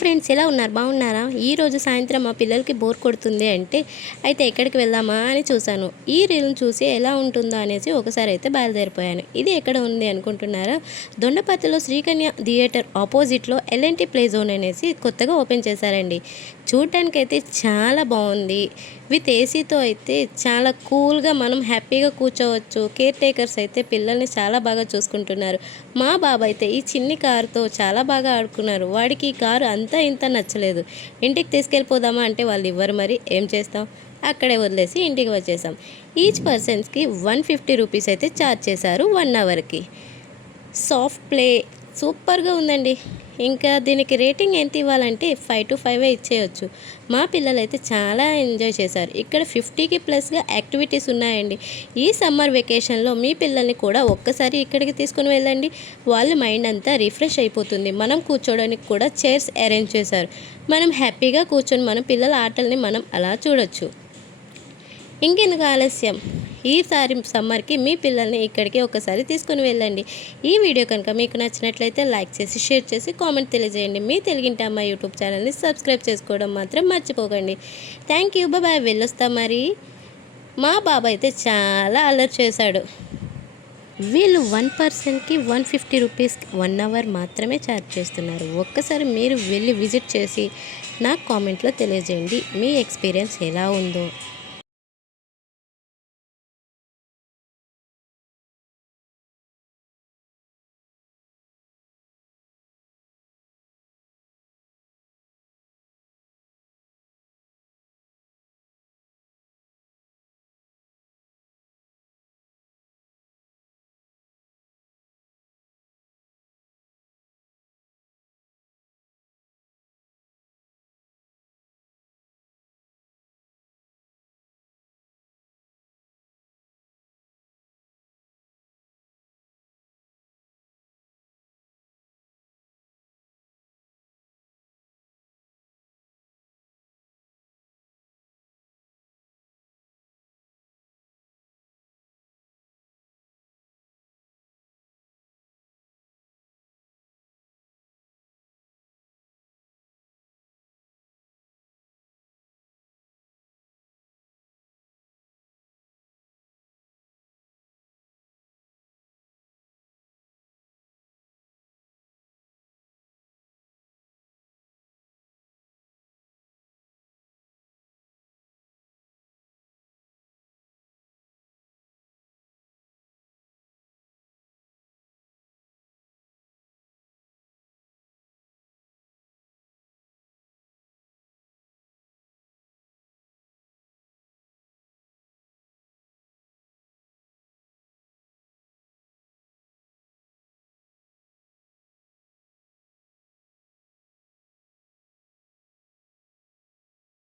Friends, ఎలా ఉన్నారు? బాగున్నారా? ఈరోజు సాయంత్రం మా పిల్లలకి బోర్ కొడుతుంది అంటే అయితే ఎక్కడికి వెళ్దామా అని చూశాను. ఈ రీల్ని చూసి ఎలా ఉంటుందో అనేసి ఒకసారి అయితే బయలుదేరిపోయాను. ఇది ఎక్కడ ఉంది అనుకుంటున్నారా? దొండపర్తిలో శ్రీకన్య థియేటర్ ఆపోజిట్లో ఎల్ఎన్టీ ప్లే జోన్ అనేసి కొత్తగా ఓపెన్ చేశారండి. చూడటానికైతే చాలా బాగుంది. విత్ ఏసీతో అయితే చాలా కూల్గా మనం హ్యాపీగా కూర్చోవచ్చు. కేర్ టేకర్స్ అయితే పిల్లల్ని చాలా బాగా చూసుకుంటున్నారు. మా బాబు అయితే ఈ చిన్ని కారుతో చాలా బాగా ఆడుకున్నారు. వాడికి ఈ కారు అంతా ఇంత నచ్చలేదు. ఇంటికి తీసుకెళ్ళిపోదామా అంటే వాళ్ళు ఇవ్వరు. మరి ఏం చేస్తాం, అక్కడే వదిలేసి ఇంటికి వచ్చేసాం. ఈచ్ పర్సన్స్కి 150 రూపీస్ అయితే ఛార్జ్ చేశారు 1 అవర్కి. సాఫ్ట్ ప్లే సూపర్గా ఉందండి. ఇంకా దీనికి రేటింగ్ ఎంత ఇవ్వాలంటే 5 to 5 ఇచ్చేయచ్చు. మా పిల్లలు అయితే చాలా ఎంజాయ్ చేశారు. ఇక్కడ 50కి ప్లస్గా యాక్టివిటీస్ ఉన్నాయండి. ఈ సమ్మర్ వెకేషన్లో మీ పిల్లల్ని కూడా ఒక్కసారి ఇక్కడికి తీసుకుని వెళ్ళండి. వాళ్ళ మైండ్ అంతా రిఫ్రెష్ అయిపోతుంది. మనం కూర్చోడానికి కూడా చైర్స్ అరేంజ్ చేశారు. మనం హ్యాపీగా కూర్చొని మన పిల్లల ఆటల్ని మనం అలా చూడొచ్చు. ఇంకెందుకు ఆలస్యం, ఈసారి సమ్మర్కి మీ పిల్లల్ని ఇక్కడికి ఒకసారి తీసుకుని వెళ్ళండి. ఈ వీడియో కనుక మీకు నచ్చినట్లయితే లైక్ చేసి, షేర్ చేసి, కామెంట్ తెలియజేయండి. మీ తెలుగింటి అమ్మ యూట్యూబ్ ఛానల్ని సబ్స్క్రైబ్ చేసుకోవడం మాత్రం మర్చిపోకండి. Thank you, bye. వెళ్ళొస్తాం మరి. మా బాబు అయితే చాలా అల్లరి చేశాడు. వీళ్ళు 1 పర్సన్కి 150 రూపీస్ 1 అవర్ మాత్రమే ఛార్జ్ చేస్తున్నారు. ఒక్కసారి మీరు వెళ్ళి విజిట్ చేసి నాకు కామెంట్లో తెలియజేయండి మీ ఎక్స్పీరియన్స్ ఎలా ఉందో.